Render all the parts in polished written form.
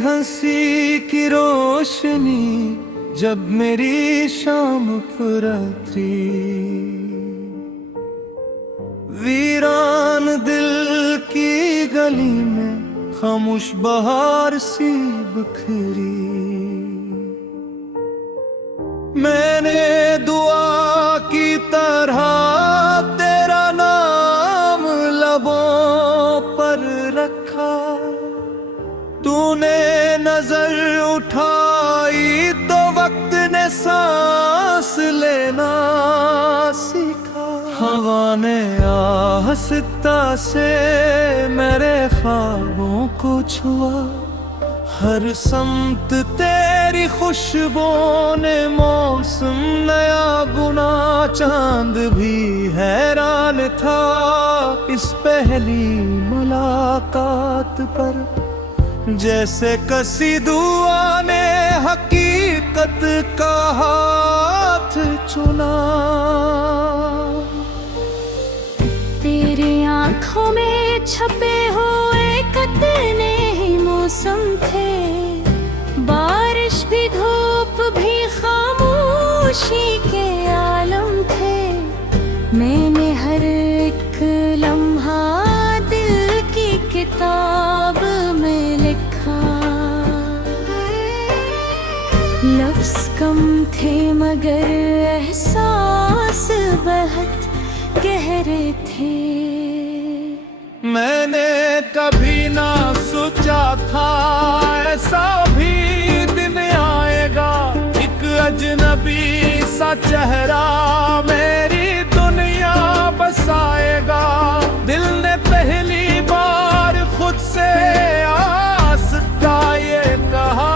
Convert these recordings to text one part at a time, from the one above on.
हंसी की रोशनी जब मेरी शाम पुरती, वीरान दिल की गली में खामोश बहार सी बिखरी। मैंने दुआ की तरह तेरा नाम लबों पर रखा, तूने नजर उठाई तो वक्त ने सांस लेना सीखा। हवा ने आहिस्ता से मेरे ख्वाबों को छुआ, हर समत तेरी खुशबू ने मौसम नया बुना। चांद भी हैरान था इस पहली मुलाकात पर, जैसे कसी दुआ ने हकीकत का हाथ चुना। तेरी आंखों में छपे हुए कितने ही मौसम थे, बारिश भी धूप भी खामोशी के आलम थे। मैंने हर एक लम्हा दिल की किताब में लिखा, लफ्ज कम थे मगर एहसास बहुत गहरे थे। मैंने कभी ना सोचा था ऐसा भी दिन आएगा, एक अजनबी सा चेहरा मेरी दुनिया बसाएगा। दिल ने पहली बार खुद से आस्था ये कहा,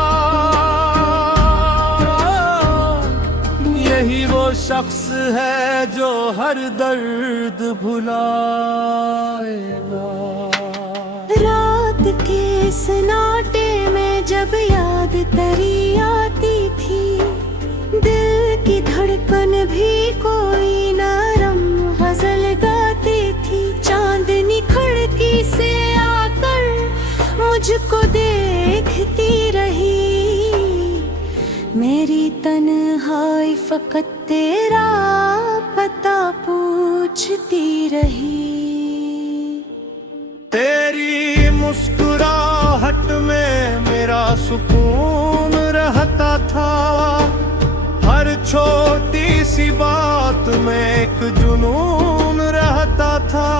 यही वो शख्स है जो हर दर्द भुलाएगा। रात के सन्नाटे में जब याद तेरी आती थी, दिल की धड़कन भी कोई नरम गजल गाती थी। चांदनी खिड़की से आकर मुझको देखती रही, मेरी तन्हाई फकत तेरा पता पूछती रही। तेरी मुस्कुराहट में मेरा सुकून रहता था, हर छोटी सी बात में एक जुनून रहता था।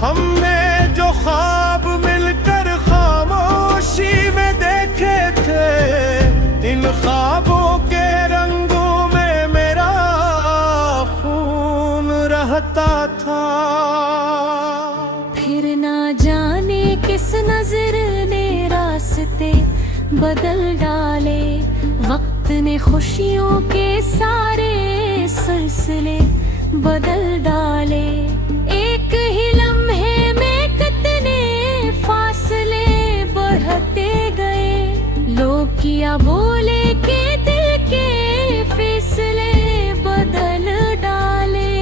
हमने जो ख्वाब मिलकर खामोशी में देखे थे, इन ख्वाबों के रंगों में मेरा खून रहता था। फिर ना जाने किस नजर ने रास्ते बदल डाले, वक्त ने खुशियों के सारे सिलसिले बदल डाले। एक ही लम्हे में कितने फासले बढ़ते गए, लोग किया बोले के दिल के फैसले बदल डाले।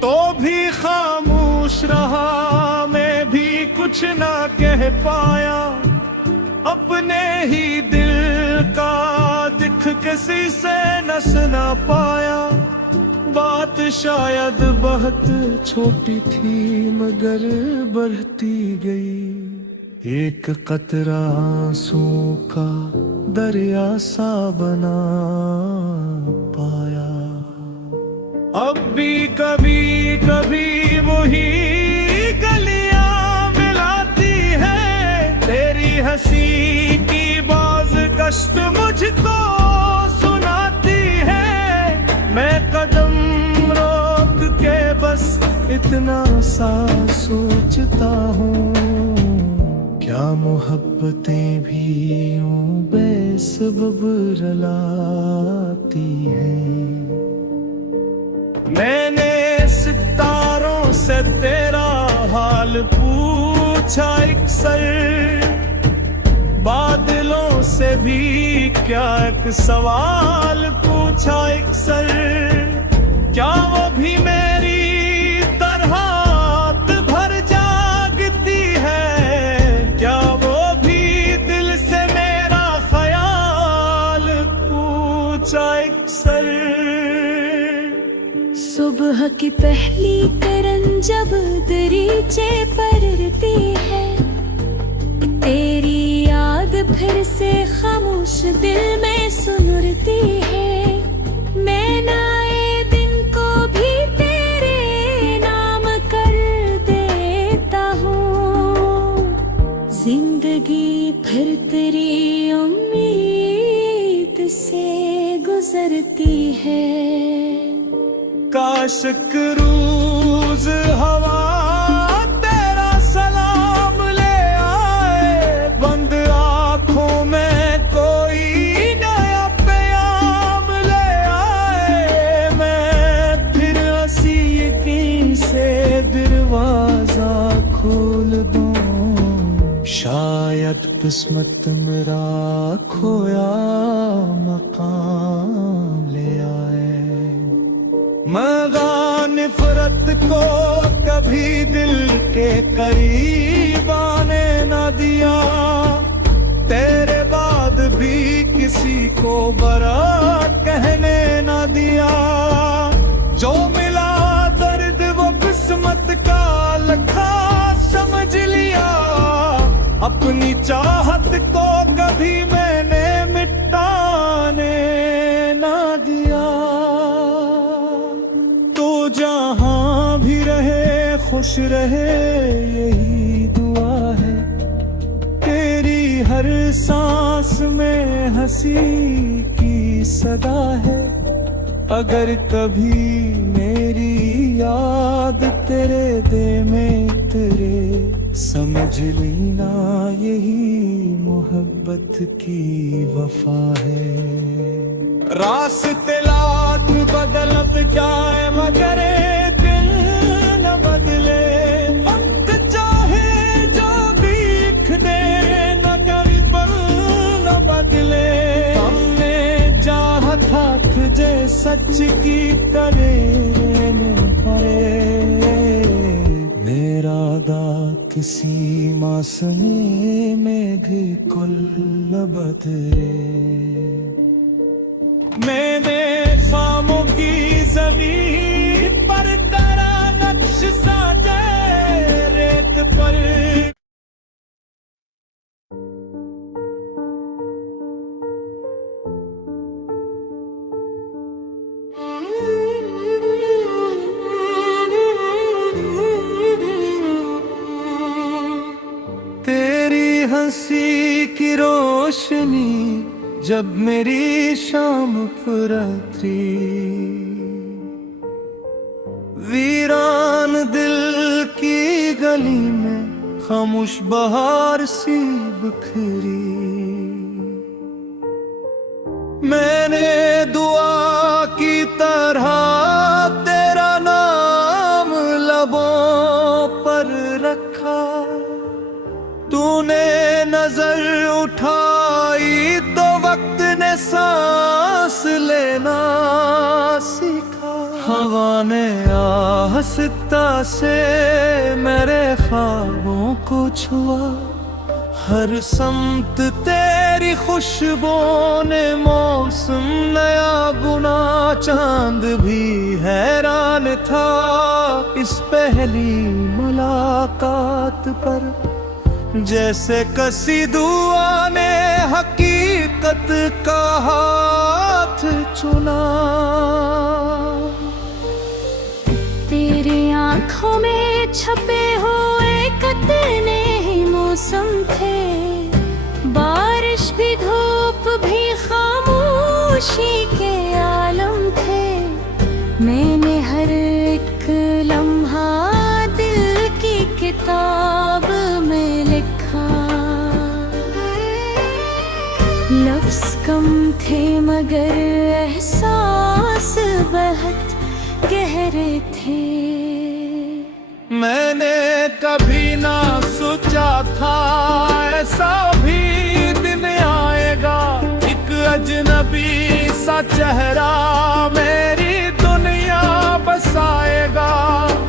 तो भी खामोश रहा, मैं भी कुछ ना कह पाया, अपने ही दिल का दिख किसी से न सुना पाया। बात शायद बहुत छोटी थी मगर बढ़ती गई, एक कतरा आंसू का दरिया सा बना पाया। अब भी कभी कभी वही गलियां मिलाती है, तेरी हंसी की बाज कश्त मुझको सुनाती है। मैं कदम रोक के बस इतना सा सोचता हूँ, क्या मोहब्बतें भी यूं बेसबब रुलाती हैं। मैंने सितारों से तेरा हाल पूछा अक्सर, बादलों से भी क्या एक सवाल पूछा अक्सर। क्या वो भी मेरी तरह रात भर जागती है, क्या वो सुबह की पहली किरण जब दरीचे पर उड़ती है, तेरी याद फिर से खामोश दिल में सुनती है। मैं नए दिन को भी तेरे नाम कर देता हूँ, जिंदगी फिर तेरी उम्मीद से गुजरती है। काश एक रोज हवा तेरा सलाम ले आए, बंद आँखों में कोई नया प्याम ले आए। मैं फिर हंसी यकीन से दरवाजा खोल दूं, शायद किस्मत मेरा खोया मकाम ले आए। मगा नफरत को कभी दिल के करीब आने न दिया, तेरे बाद भी किसी को बरा कहने न दिया। जो मिला दर्द वो किस्मत का लखा समझ लिया, अपनी चाहत को कभी मैंने मिटाने न दिया। जहां भी रहे खुश रहे यही दुआ है, तेरी हर सांस में हंसी की सदा है। अगर कभी मेरी याद तेरे दे में तेरे समझ लेना, यही मोहब्बत की वफा है। रास्ते लाख बदलत जाए मगर दिल न बदले, वक्त चाहे जो बीख दे न कभी पल न बदले। हमने चाहा था तुझे सच की तरह न पड़े, मेरा दाग किसी मौसमी मेघ कुल न बदले। मैंने शामों की ज़मीन पर करा नक्श साजे रेत पर। तेरी हंसी की रोशनी जब मेरी शाम पुरती, वीरान दिल की गली में खामोश बहार सी बिखरी। मैंने दुआ की तरह तेरा नाम लबों पर रखा, तूने नजर उठाई तो वक्त ने सांस लेना सीखा। हवा ने आहिस्ता से मेरे ख्वाबों को छुआ, हर समत तेरी खुशबू ने मौसम नया बुना। चांद भी हैरान था इस पहली मुलाकात पर, जैसे कसी दुआ ने हकीकत का हाथ चुना। तेरे आँखों में छपे हुए कितने ही मौसम थे, बारिश भी धूप भी खामोशी के आलम थे। मैंने हर एक लम्हा दिल की किताब में लिखा, लफ्ज कम थे मगर एहसास बहुत गहरे थे। मैंने कभी ना सोचा था ऐसा भी दिन आएगा, एक अजनबी सा चेहरा मेरी दुनिया बसाएगा।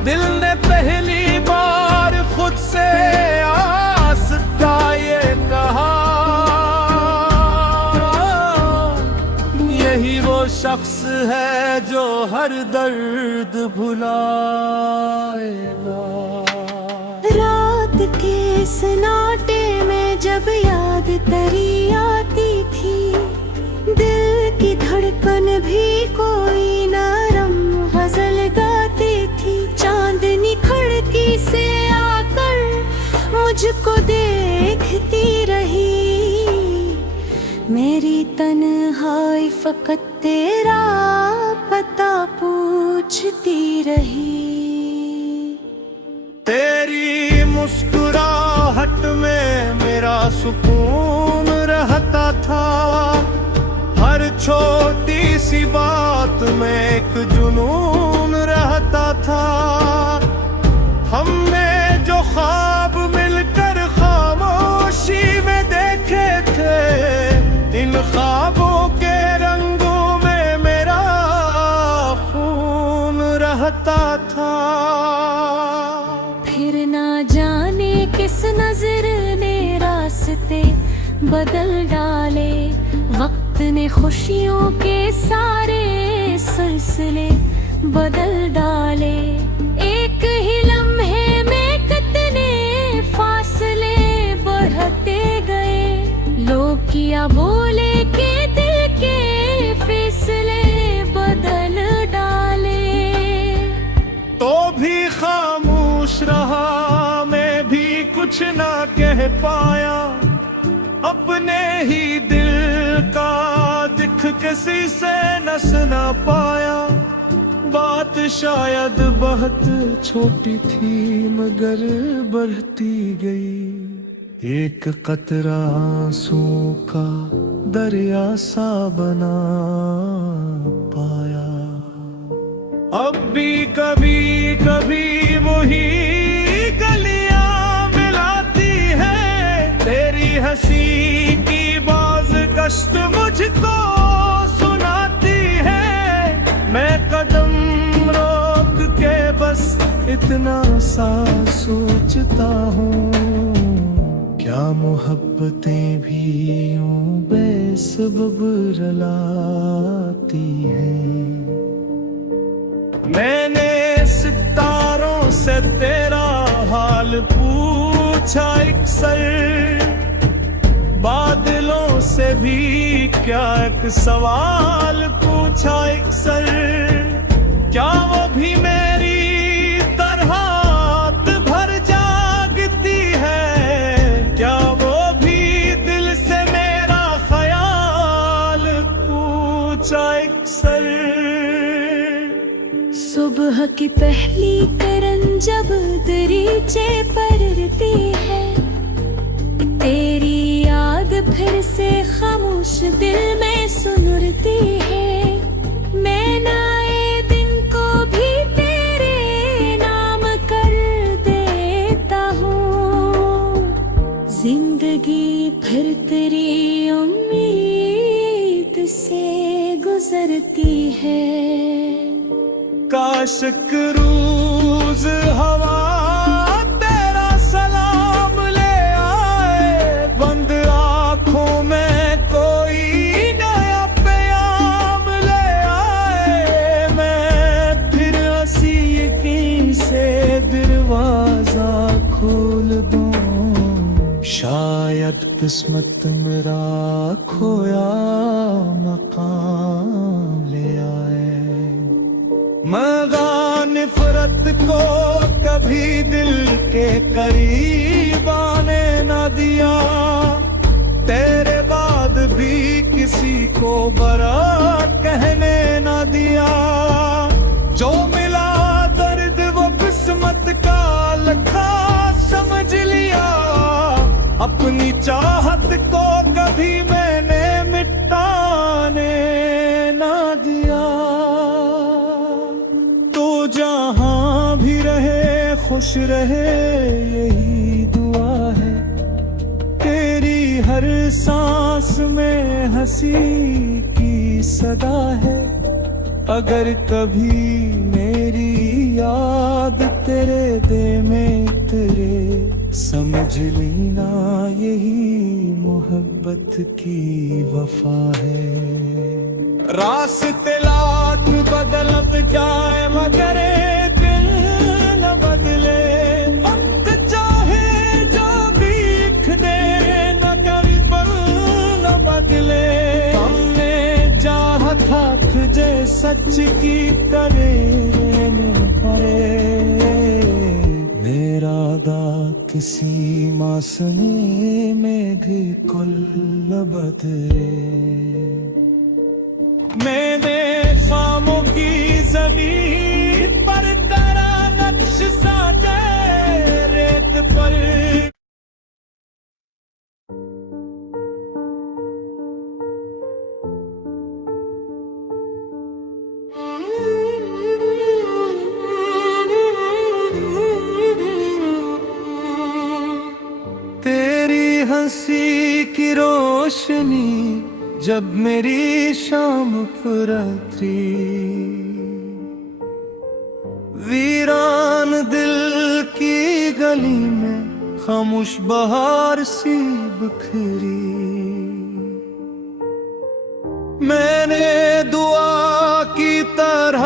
दिल ने पहली बार खुद से आस्था ये कहा, यही वो शख्स है जो हर दर्द भुलाएगा। रात के सन्नाटे में जब याद तेरी आती थी, दिल की धड़कन भी कोई नरम गजल गाती थी। चांदनी खिड़की से आकर मुझको देखती रही, मेरी तन्हाई फकत तेरा पता पूछती रही। तेरी मुस्कुराहट में मेरा सुकून रहता था, हर छोटी सी बात में एक जुनून रहता था। हमने जो ख्वाब मिलकर खामोशी में देखे थे, इन ख्वाबों के रंगों में मेरा खून रहता था। फिर ना जाने किस नजर ने रास्ते बदल डाले, वक्त ने खुशियों के सारे सिलसिले बदल डाले। एक ही लम्हे में कितने फासले बढ़ते गए, लोग किया बोले के दिल के फैसले बदल डाले। तो भी खामोश रहा, मैं भी कुछ ना कह पाया, अपने ही दिल का दिख किसी से न सुना पाया। बात शायद बहुत छोटी थी मगर बढ़ती गई, एक कतरा आंसू का दरिया सा बना पाया। अब भी कभी कभी वही गलियां मिलाती है, तेरी हंसी की बाज गश्त मुझको सुनाती है। मैं कदम रोक के बस इतना सा सोचता हूँ, क्या मोहब्बतें भी यूं बेसबब रुलाती हैं। मैंने सितारों से तेरा हाल पूछा अक्सर, बादलों से भी क्या एक सवाल पूछा अक्सर। क्या वो भी मेरी तरह रात भर जागती है, क्या वो भी दिल से मेरा ख्याल पूछा अक्सर। सुबह की पहली किरण जब दरीचे पर गिरती है, तेरी याद फिर से खामोश दिल में सुनती है। मैं नए दिन को भी तेरे नाम कर देता हूँ, जिंदगी फिर तेरी उम्मीद से गुजरती है। काश एक रोज हवा तेरा सलाम ले आए, बंद आँखों में कोई नया प्याम ले आए। मैं फिर हंसी यकीन से दरवाजा खोल दूं, शायद किस्मत मेरा खोया मकाम ले आए। मगा नफरत को कभी दिल के करीब आने न दिया, तेरे बाद भी किसी को बरा कहने न दिया। जो मिला दर्द वो किस्मत का लखा समझ लिया, अपनी चाहत को कभी मैंने मिटाने न दिया। जहां भी रहे खुश रहे यही दुआ है, तेरी हर सांस में हंसी की सदा है। अगर कभी मेरी याद तेरे दिल में तेरे समझ लेना, यही मोहब्बत की वफा है। रास्ते लाख बदलत जाए मगर दिल न बदले। वक्त चाहे जो भीख दे मगर पल न बदले। हमने चाहा था तुझे सच की तरह न पड़े। मेरा दा किसी मौसमी में भी कुल न बदले। मैंने खामों की ज़मीन पर करा नक्श साजे रेत पर। तेरी हंसी की रोशनी जब मेरी शाम पुरती। वीरान दिल की गली में खामोश बहार सी बिखरी। मैंने दुआ की तरह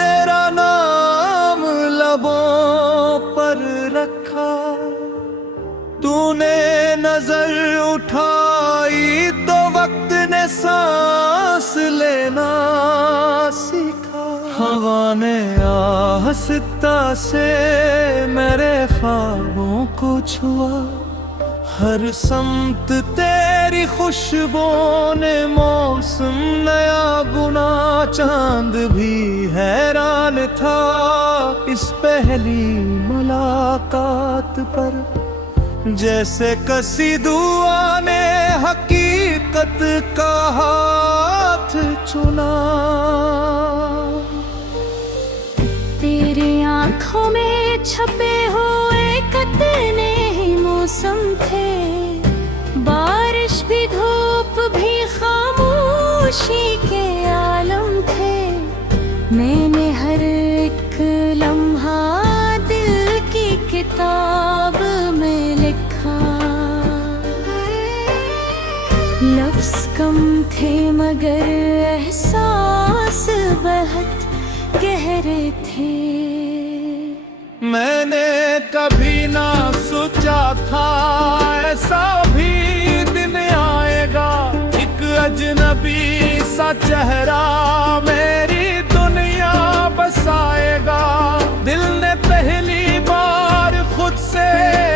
तेरा नाम लबों पर रखा। तूने नजर उठाई तो वक्त ने सांस लेना सीखा। हवा ने आहिस्ता से मेरे ख्वाबों को छुआ। हर समत तेरी खुशबुओं ने मौसम नया बुना। चांद भी हैरान था इस पहली मुलाकात पर। जैसे कसी दुआ ने हकीकत का हाथ चुना। तेरे आँखों में छपे हुए कितने ही मौसम थे। बारिश भी धूप भी खामोशी के आलम थे। मैंने हर एक लम्हा दिल की किताब में लिखा। लफ्ज़ कम थे मगर एहसास बहुत गहरे थे। मैंने कभी ना सोचा था ऐसा भी दिन आएगा। एक अजनबी सा चेहरा मेरी दुनिया बसाएगा। दिल ने पहली बार खुद से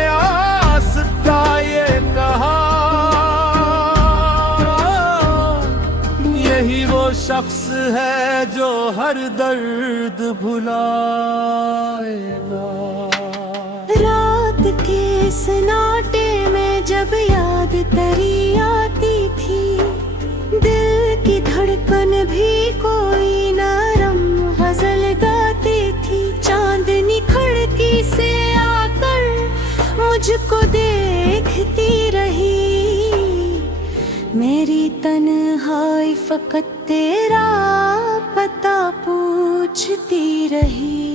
आस्था ये कहा। यही वो शख्स है जो हर दर्द भुलाएगा। रात के सन्नाटे में जब याद तेरी आती थी। दिल की धड़कन भी कोई नरम गजल गाती थी। चांदनी खिड़की से आकर मुझको देखती रही। मेरी तन्हाई फकत तेरा पता पूछती रही।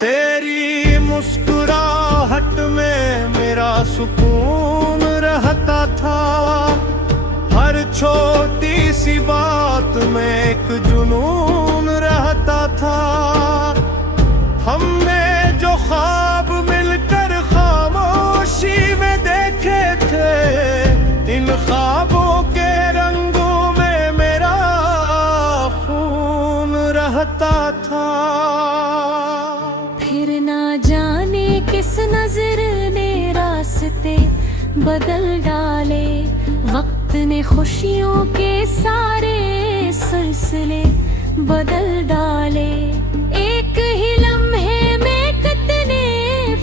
तेरी मुस्कुराहट में मेरा सुकून रहता था। हर छोटी सी बात में एक जुनून रहता था। हमने जो ख्वाब मिलकर खामोशी में देखे थे। इन ख्वाबों के रंगों में मेरा खून रहता था। फिर ना जाने किस नजर ने रास्ते बदल डाले। वक्त ने खुशियों के सारे सिलसिले बदल डाले। एक ही लम्हे में कितने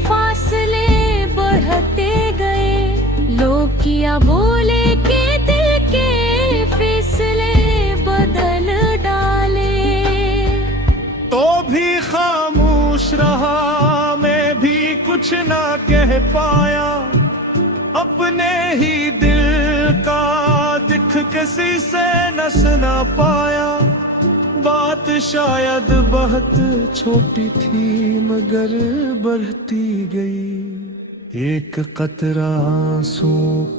फासले बढ़ते गए। लोग किया बोले के दिल के फैसले बदल डाले। तो भी खामोश रहा मैं भी कुछ ना कह पाया। अपने ही दिल का दिख किसी से न सुना पाया। बात शायद बहुत छोटी थी मगर बढ़ती गई। एक कतरा आंसू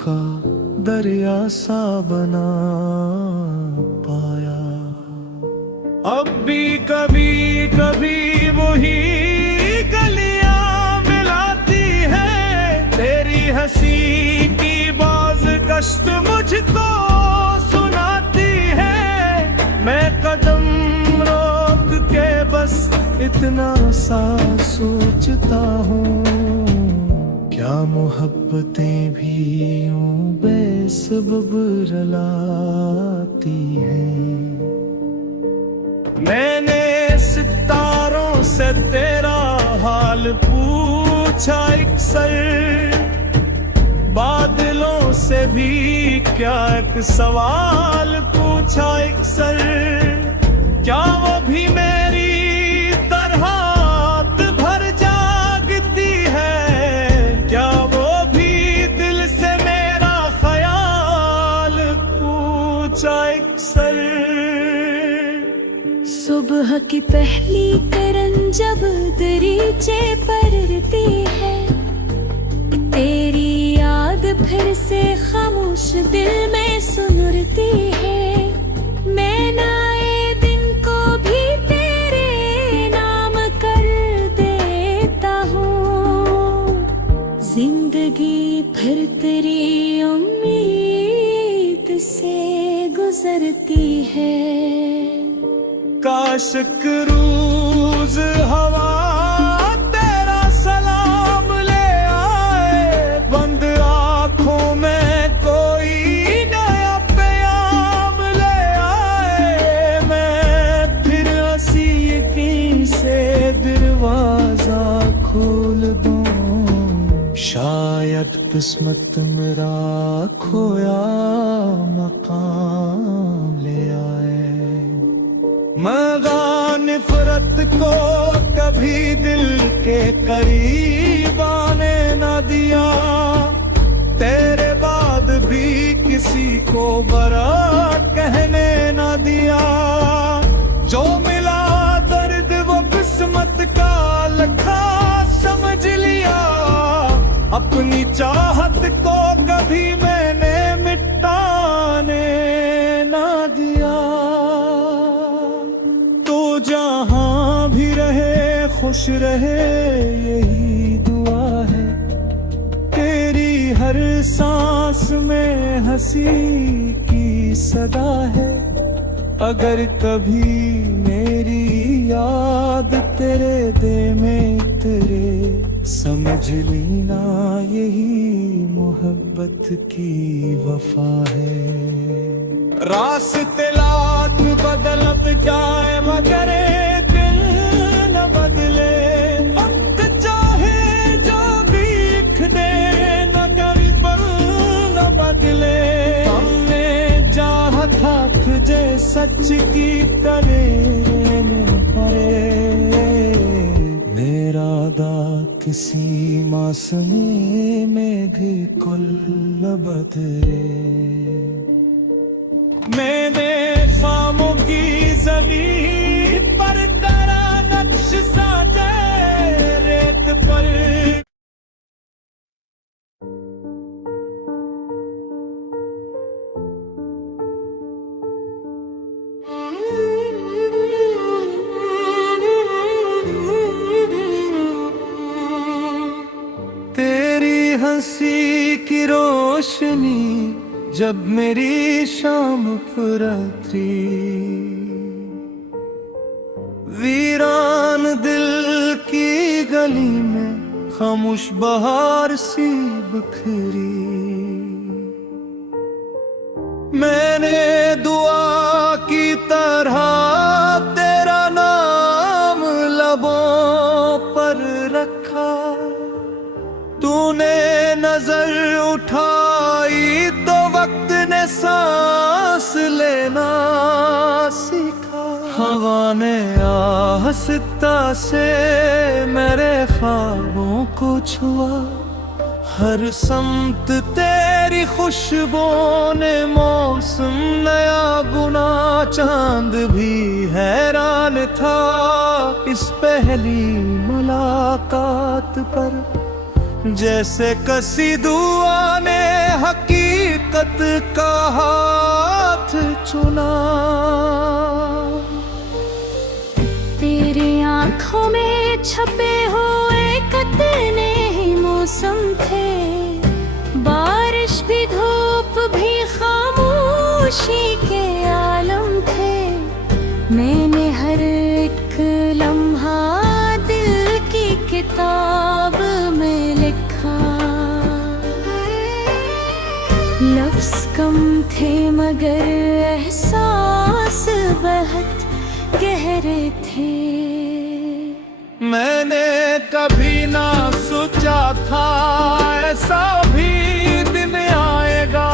का दरिया सा बना पाया। अब भी कभी कभी वही गलियां मिलाती है, तेरी हंसी की बाज कश्त मुझको सुनाती है। मैं कदम रोक के बस इतना सा सोचता हूँ, क्या मोहब्बतें भी यूं बेसबब रलाती हैं। मैंने सितारों से तेरा हाल पूछा अक्सर, बादलों से भी क्या एक सवाल पूछा अक्सर। क्या वो भी मेरी तरह रात भर जागती है, क्या वो भी दिल से मेरा ख्याल पूछा अक्सर। सुबह की पहली किरण जब दरीचे पर गिरती है, तेरी याद फिर से खामोश दिल में सुनती है। मैं नए दिन को भी तेरे नाम कर देता हूँ, जिंदगी फिर तेरी उम्मीद से गुजरती है। काश एक रोज हवा तेरा सलाम ले आए, बंद आँखों में कोई नया प्याम ले आए। मैं फिर हंसी यकीन से दरवाजा खोल दूं, शायद किस्मत मेरा खोया मकाम ले आए। मगा नफरत को कभी दिल के करीब आने न दिया, तेरे बाद भी किसी को बरा कहने न दिया। जो मिला दर्द वो किस्मत का लखा समझ लिया, अपनी चाहत को कभी मैंने मिटाने न दिया। जहां भी रहे खुश रहे यही दुआ है, तेरी हर सांस में हंसी की सदा है। अगर कभी मेरी याद तेरे दे में तेरे समझ लेना, यही मोहब्बत की वफा है। रास्ते लाख बदलत जाए मगर दिल न बदले, वक्त चाहे जो भी लिख दे न कभी पल न बदले। हमने चाहा था तुझे सच की तरह परे, मेरा दा किसी मौसमी में भी कुल न बदले। मैंने खामों की ज़मीन पर करा नक्श साजे रेत पर। तेरी हंसी की रोशनी जब मेरी शाम फुरती, वीरान दिल की गली में खामोश बहार सी बिखरी। मैंने दुआ की तरह तेरा नाम लबों पर रखा, तूने नजर उठाई तो वक्त ने सांस लेना सीखा। हवा ने आहिस्ता से मेरे ख्वाबों को छुआ, हर समत तेरी खुशबू ने मौसम नया बुना। चांद भी हैरान था इस पहली मुलाकात पर, जैसे कसी दुआ ने हकीकत का हाथ चुना। तेरी आंखों में छपे हुए कितने ही मौसम थे, बारिश भी धूप भी खामोशी के आलम थे। मैंने हर एक लम्हा दिल की किताब में लिखा। लफ्ज कम थे मगर एहसास बहुत गहरे थे। मैंने कभी ना सोचा था ऐसा भी दिन आएगा,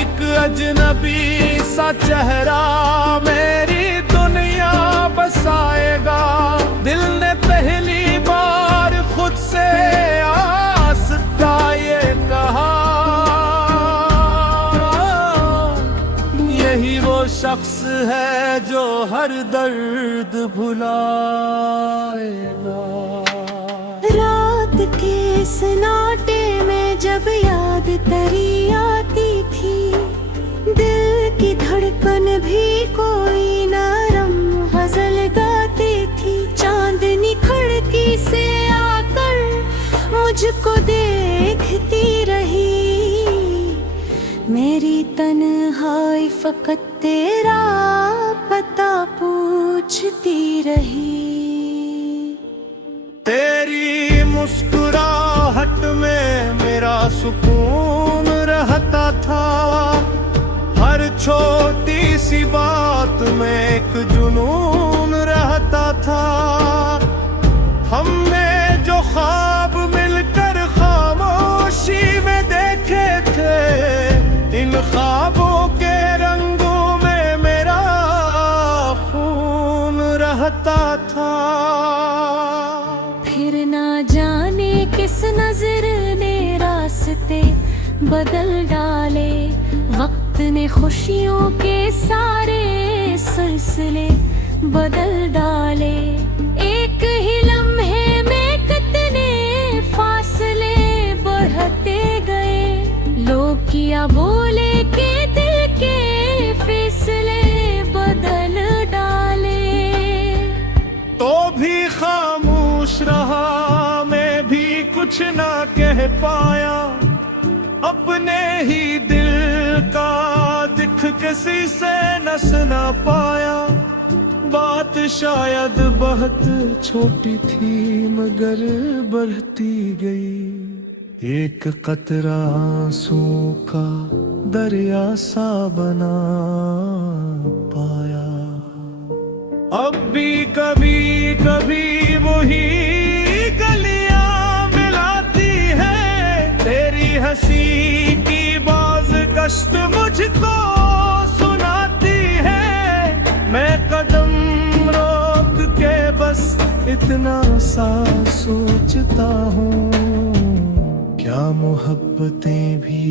एक अजनबी सा चेहरा मेरी दुनिया बसाएगा। दिल ने पहली बार खुद से आस्था ये कहा, यही वो शख्स है जो हर दर्द भुलाएगा। रात के सन्नाटे में जब याद तेरी आती थी, दिल की धड़कन भी कोई नरम गजल गाती थी। चांदनी खिड़की से आकर मुझको देखती रही, मेरी तन्हाई फकत तेरा पता पूछती रही। तेरी मुस्कुराहट में मेरा सुकून रहता था, हर छोटी सी बात में एक जुनून रहता था। हमने जो ख्वाब मिलकर खामोशी में देखे थे, इन ख्वाबों के रंगों में मेरा खून रहता था। फिर ना जाने किस नजर ने रास्ते बदल डाले, वक्त ने खुशियों के सारे सिलसिले बदल डाले। एक ही लम्हे में कितने फासले बढ़ते गए, लोग किया बोले के दिल के फैसले बदल डाले। तो भी खामोश रहा, मैं भी कुछ ना कह पाया, अपने ही दिल का दिख किसी से न सुना पाया। बात शायद बहुत छोटी थी मगर बढ़ती गई, एक कतरा आंसू का दरिया सा बना पाया। अब भी कभी कभी वही गलियां मिलाती है, तेरी हंसी की बाज गश्त मुझको सुनाती है। मैं कदम रोक के बस इतना सा सोचता हूँ, क्या मोहब्बतें भी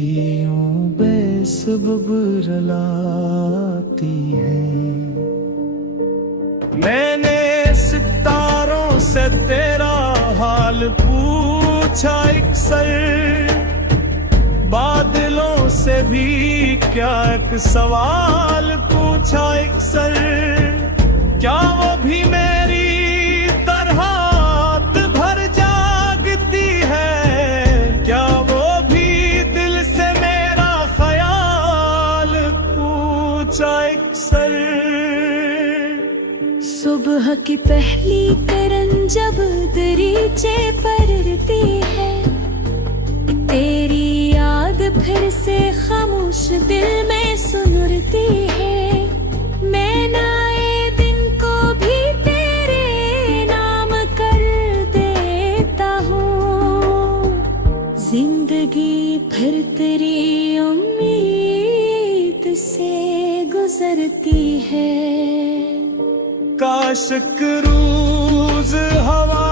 यूं बेसबब रुलाती हैं। मैंने सितारों से तेरा हाल पूछा अक्सर, बादलों से भी क्या एक सवाल पूछा अक्सर। क्या वो भी मेरी तरह रात भर जागती है, क्या वो भी दिल से मेरा ख्याल पूछा अक्सर। सुबह की पहली किरण जब दरीचे पर उड़ती है, तेरी याद फिर से खामोश दिल में सुनती है। मैं नए दिन को भी तेरे नाम कर देता हूँ, जिंदगी फिर तेरी उम्मीद से गुजरती है। काश एक रोज हवा